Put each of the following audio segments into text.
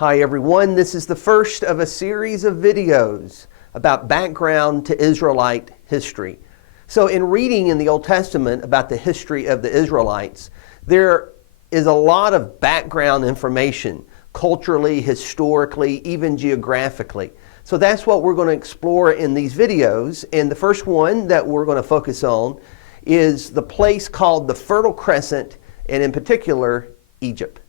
Hi everyone, this is the first of a series of videos about background to Israelite history. So in reading in the Old Testament about the history of the Israelites, there is a lot of background information, culturally, historically, even geographically. So that's what we're going to explore in these videos. And the first one that we're going to focus on is the place called the Fertile Crescent, and in particular, Egypt.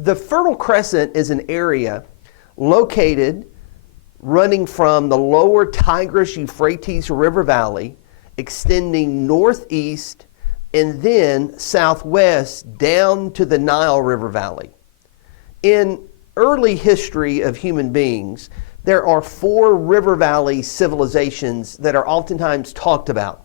The Fertile Crescent is an area located running from the lower Tigris-Euphrates River Valley, extending northeast and then southwest down to the Nile River Valley. In early history of human beings, there are 4 river valley civilizations that are oftentimes talked about.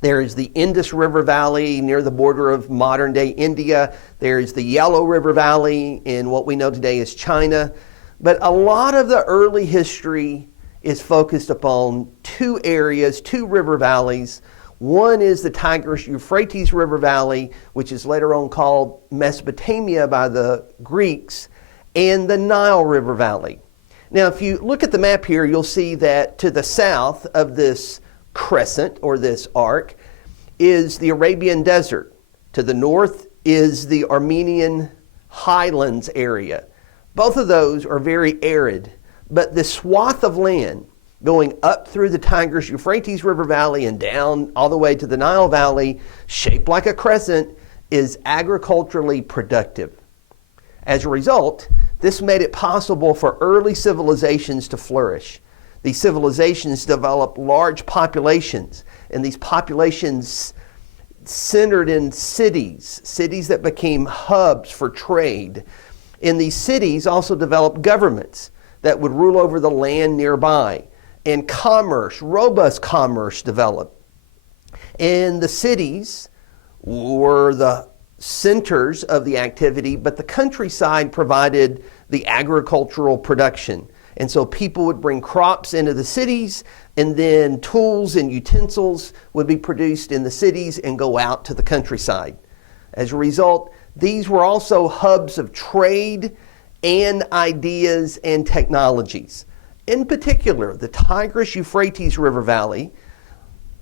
There is the Indus River Valley near the border of modern-day India. There is the Yellow River Valley in what we know today as China. But a lot of the early history is focused upon 2 areas, 2 river valleys. One is the Tigris-Euphrates River Valley, which is later on called Mesopotamia by the Greeks, and the Nile River Valley. Now, if you look at the map here, you'll see that to the south of this crescent or this arc is the Arabian Desert. To the north is the Armenian highlands area. Both of those are very arid, but this swath of land going up through the Tigris-Euphrates River Valley and down all the way to the Nile Valley, shaped like a crescent, is agriculturally productive. As a result, this made it possible for early civilizations to flourish. These civilizations developed large populations, and these populations centered in cities that became hubs for trade. And these cities also developed governments that would rule over the land nearby. And commerce, robust commerce developed. And the cities were the centers of the activity, but the countryside provided the agricultural production. And so people would bring crops into the cities, and then tools and utensils would be produced in the cities and go out to the countryside. As a result, these were also hubs of trade and ideas and technologies. In particular, the Tigris-Euphrates River Valley,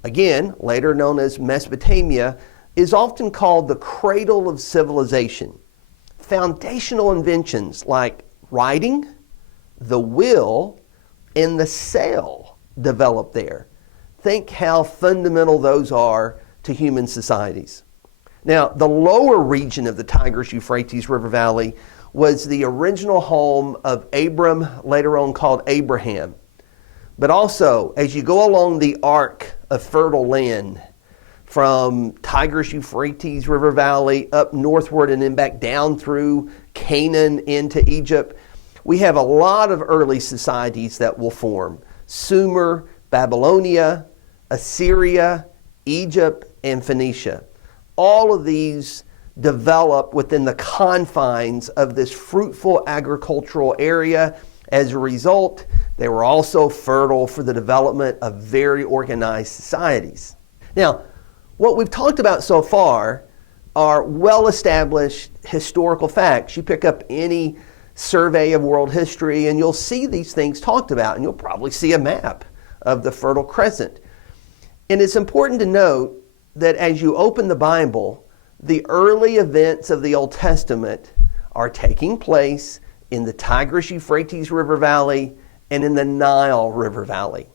again, later known as Mesopotamia, is often called the cradle of civilization. Foundational inventions like writing, the wheel, and the sail developed there. Think how fundamental those are to human societies. Now, the lower region of the Tigris-Euphrates River Valley was the original home of Abram, later on called Abraham. But also, as you go along the arc of fertile land, from Tigris-Euphrates River Valley up northward and then back down through Canaan into Egypt, we have a lot of early societies that will form. Sumer, Babylonia, Assyria, Egypt, and Phoenicia. All of these develop within the confines of this fruitful agricultural area. As a result, they were also fertile for the development of very organized societies. Now, what we've talked about so far are well-established historical facts. You pick up any survey of world history and you'll see these things talked about, and you'll probably see a map of the Fertile Crescent. And it's important to note that as you open the Bible, the early events of the Old Testament are taking place in the Tigris-Euphrates River Valley and in the Nile River Valley.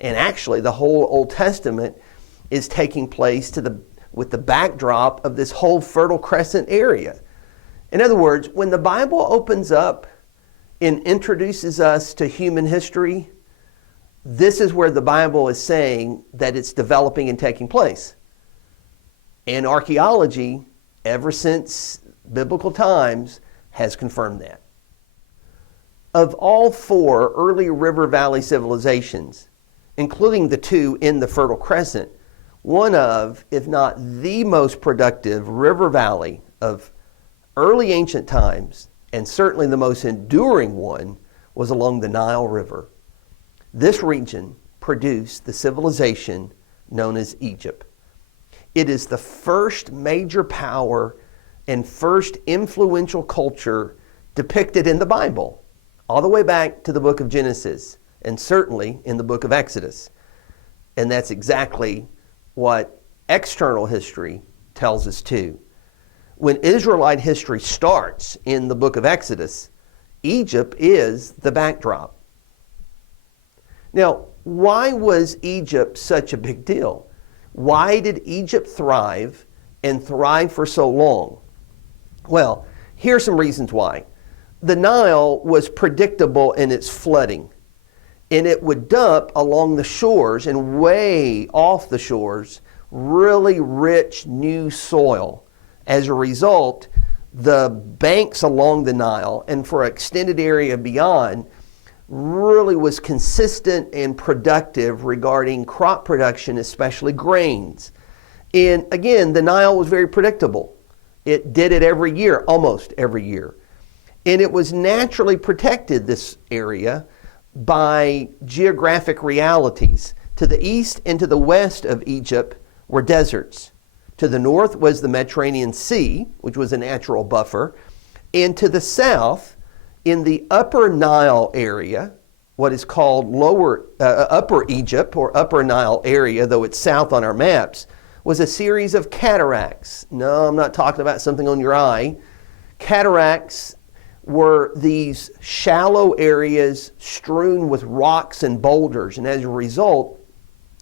And actually, the whole Old Testament is taking place with the backdrop of this whole Fertile Crescent area. In other words, when the Bible opens up and introduces us to human history, this is where the Bible is saying that it's developing and taking place. And archaeology, ever since biblical times, has confirmed that. Of all 4 early river valley civilizations, including the 2 in the Fertile Crescent, one of, if not the most productive river valley of early ancient times, and certainly the most enduring one, was along the Nile River. This region produced the civilization known as Egypt. It is the first major power and first influential culture depicted in the Bible, all the way back to the book of Genesis, and certainly in the book of Exodus. And that's exactly what external history tells us too. When Israelite history starts in the book of Exodus, Egypt is the backdrop. Now, why was Egypt such a big deal? Why did Egypt thrive and thrive for so long? Well, here's some reasons why. The Nile was predictable in its flooding, and it would dump along the shores and way off the shores really rich new soil. As a result, the banks along the Nile and for an extended area beyond really was consistent and productive regarding crop production, especially grains. And again, the Nile was very predictable. It did it every year, almost every year. And it was naturally protected, this area, by geographic realities. To the east and to the west of Egypt were deserts. To the north was the Mediterranean Sea, which was a natural buffer. And to the south, in the upper Nile area, what is called Upper Egypt or Upper Nile area, though it's south on our maps, was a series of cataracts. No, I'm not talking about something on your eye. Cataracts were these shallow areas strewn with rocks and boulders, and as a result,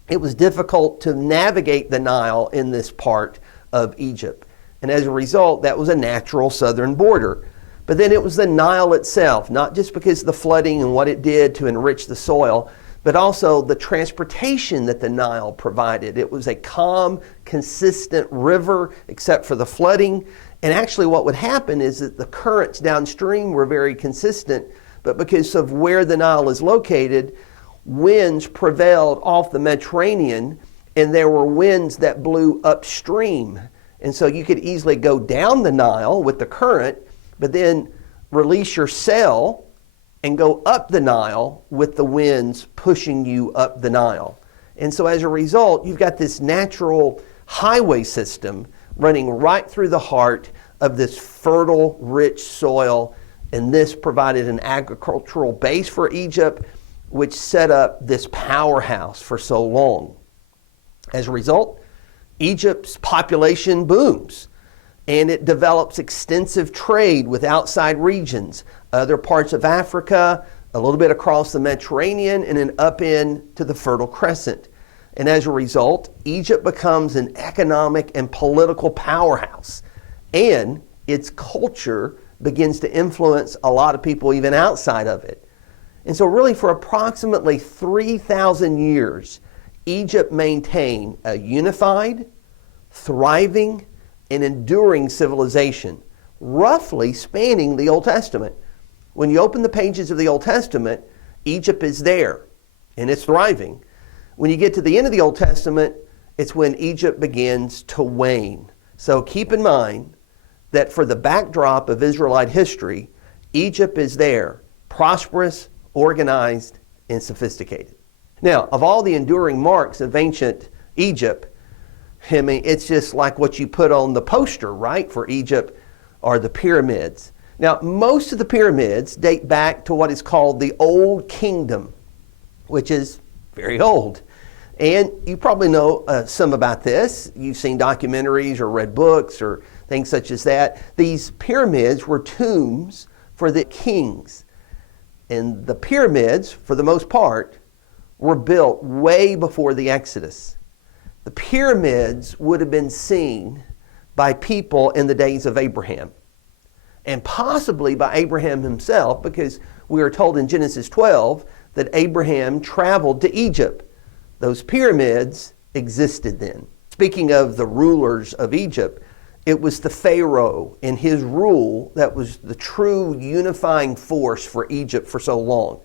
it was difficult to navigate the Nile in this part of Egypt. And as a result, that was a natural southern border. But then it was the Nile itself, not just because of the flooding and what it did to enrich the soil, but also the transportation that the Nile provided. It was a calm, consistent river, except for the flooding. And actually what would happen is that the currents downstream were very consistent, but because of where the Nile is located, winds prevailed off the Mediterranean, and there were winds that blew upstream. And so you could easily go down the Nile with the current, but then release your sail and go up the Nile with the winds pushing you up the Nile. And so as a result, you've got this natural highway system running right through the heart of this fertile, rich soil, and this provided an agricultural base for Egypt, which set up this powerhouse for so long. As a result, Egypt's population booms, and it develops extensive trade with outside regions, other parts of Africa, a little bit across the Mediterranean, and then up into the Fertile Crescent. And as a result, Egypt becomes an economic and political powerhouse, and its culture begins to influence a lot of people even outside of it. And so really for approximately 3,000 years, Egypt maintained a unified, thriving, and enduring civilization, roughly spanning the Old Testament. When you open the pages of the Old Testament, Egypt is there, and it's thriving. When you get to the end of the Old Testament, it's when Egypt begins to wane. So keep in mind that for the backdrop of Israelite history, Egypt is there, prosperous, organized, and sophisticated. Now, of all the enduring marks of ancient Egypt, I mean, it's just like what you put on the poster, right, for Egypt are the pyramids. Now, most of the pyramids date back to what is called the Old Kingdom, which is very old. And you probably know some about this. You've seen documentaries or read books or things such as that. These pyramids were tombs for the kings. And the pyramids, for the most part, were built way before the Exodus. The pyramids would have been seen by people in the days of Abraham, and possibly by Abraham himself, because we are told in Genesis 12 that Abraham traveled to Egypt. Those pyramids existed then. Speaking of the rulers of Egypt, it was the Pharaoh and his rule that was the true unifying force for Egypt for so long.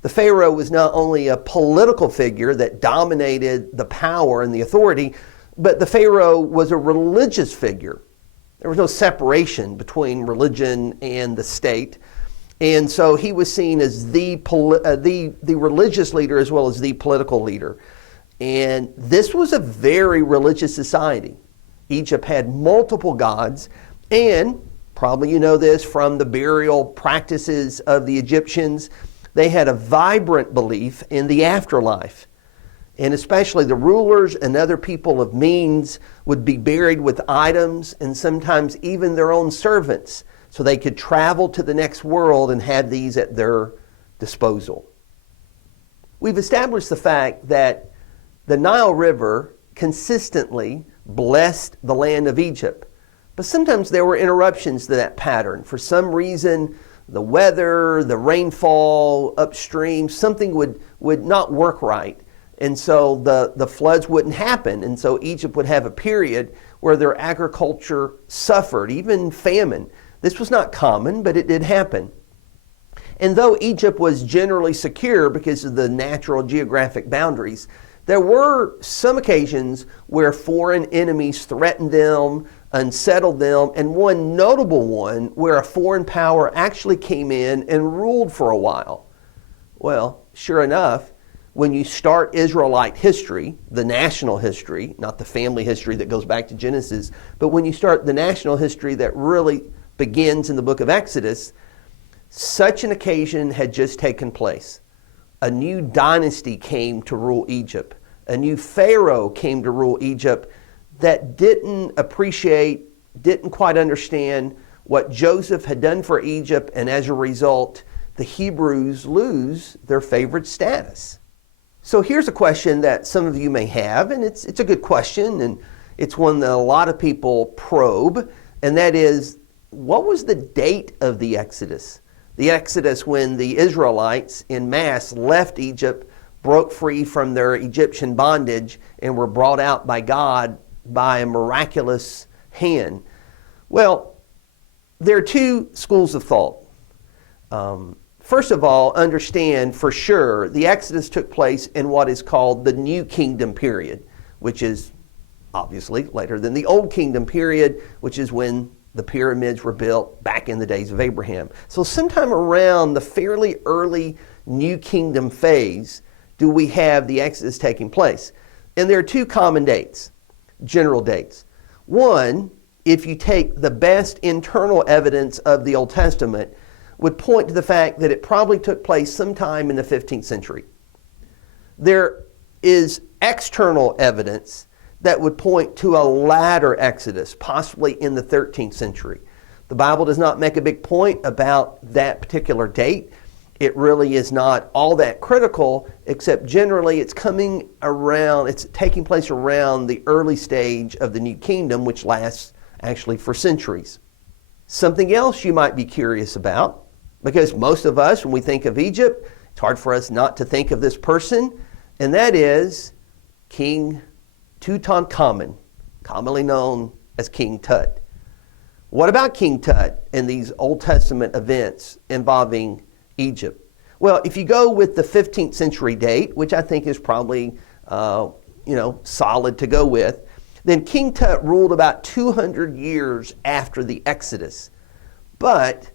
The Pharaoh was not only a political figure that dominated the power and the authority, but the Pharaoh was a religious figure. There was no separation between religion and the state. And so he was seen as the religious leader as well as the political leader. And this was a very religious society. Egypt had multiple gods, and Probably you know this from the burial practices of the Egyptians. They had a vibrant belief in the afterlife. And especially the rulers and other people of means would be buried with items and sometimes even their own servants so they could travel to the next world and have these at their disposal. We've established the fact that the Nile River consistently blessed the land of Egypt. But sometimes there were interruptions to that pattern. For some reason, the weather, the rainfall upstream, something would not work right. And so the floods wouldn't happen. And so Egypt would have a period where their agriculture suffered, even famine. This was not common, but it did happen. And though Egypt was generally secure because of the natural geographic boundaries, there were some occasions where foreign enemies threatened them, unsettled them, and one notable one where a foreign power actually came in and ruled for a while. Well, sure enough, when you start Israelite history, the national history, not the family history that goes back to Genesis, but when you start the national history that really begins in the book of Exodus, such an occasion had just taken place. A new dynasty came to rule Egypt. A new Pharaoh came to rule Egypt that didn't appreciate, didn't quite understand what Joseph had done for Egypt, and as a result, the Hebrews lose their favorite status. So here's a question that some of you may have, and it's a good question, and it's one that a lot of people probe, and that is, what was the date of the Exodus? The Exodus when the Israelites en masse left Egypt, broke free from their Egyptian bondage, and were brought out by God by a miraculous hand. Well, there are two schools of thought. First of all, understand for sure the Exodus took place in what is called the New Kingdom period, which is obviously later than the Old Kingdom period, which is when the pyramids were built back in the days of Abraham. So sometime around the fairly early New Kingdom phase do we have the Exodus taking place. And there are two common dates, general dates. One, if you take the best internal evidence of the Old Testament, would point to the fact that it probably took place sometime in the 15th century. There is external evidence that would point to a latter Exodus, possibly in the 13th century. The Bible does not make a big point about that particular date. It really is not all that critical, except generally it's taking place around the early stage of the New Kingdom, which lasts actually for centuries. Something else you might be curious about, because most of us, when we think of Egypt, it's hard for us not to think of this person, and that is King Tutankhamun, commonly known as King Tut. What about King Tut and these Old Testament events involving Egypt? Well, if you go with the 15th century date, which I think is probably solid to go with, then King Tut ruled about 200 years after the Exodus. But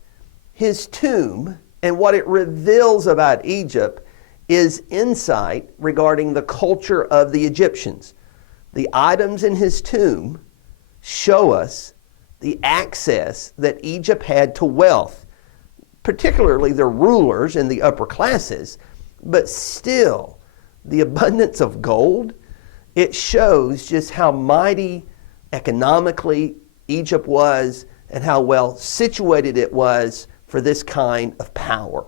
his tomb and what it reveals about Egypt is insight regarding the culture of the Egyptians. The items in his tomb show us the access that Egypt had to wealth, particularly their rulers in the upper classes, but still the abundance of gold. It shows just how mighty economically Egypt was and how well situated it was for this kind of power.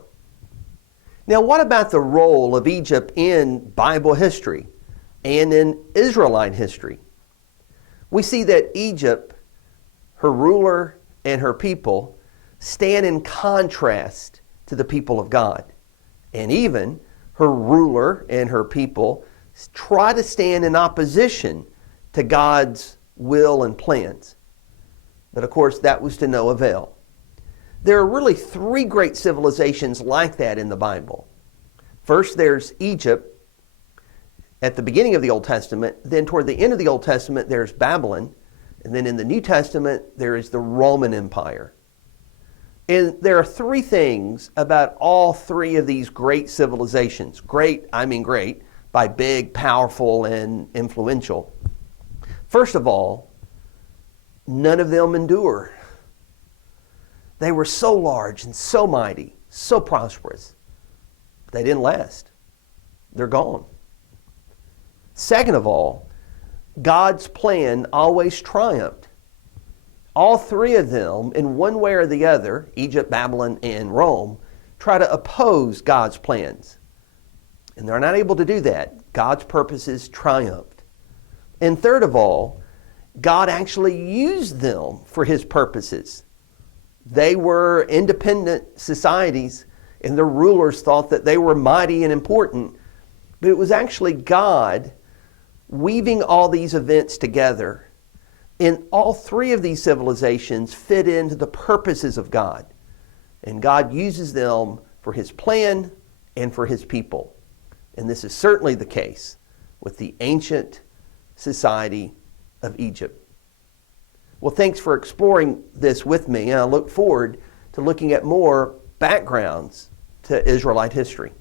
Now, what about the role of Egypt in Bible history and in Israelite history? We see that Egypt, her ruler and her people, stand in contrast to the people of God. And even her ruler and her people try to stand in opposition to God's will and plans. But of course, that was to no avail. There are really three great civilizations like that in the Bible. First, there's Egypt at the beginning of the Old Testament. Then toward the end of the Old Testament, there's Babylon. And then in the New Testament, there is the Roman Empire. And there are three things about all three of these great civilizations. Great, I mean great, by big, powerful, and influential. First of all, none of them endure. They were so large and so mighty, so prosperous. But they didn't last. They're gone. Second of all, God's plan always triumphed. All three of them, in one way or the other, Egypt, Babylon, and Rome, try to oppose God's plans. And they're not able to do that. God's purposes triumphed. And third of all, God actually used them for his purposes. They were independent societies, and their rulers thought that they were mighty and important. But it was actually God weaving all these events together. And all three of these civilizations fit into the purposes of God. And God uses them for his plan and for his people. And this is certainly the case with the ancient society of Egypt. Well, thanks for exploring this with me, and I look forward to looking at more backgrounds to Israelite history.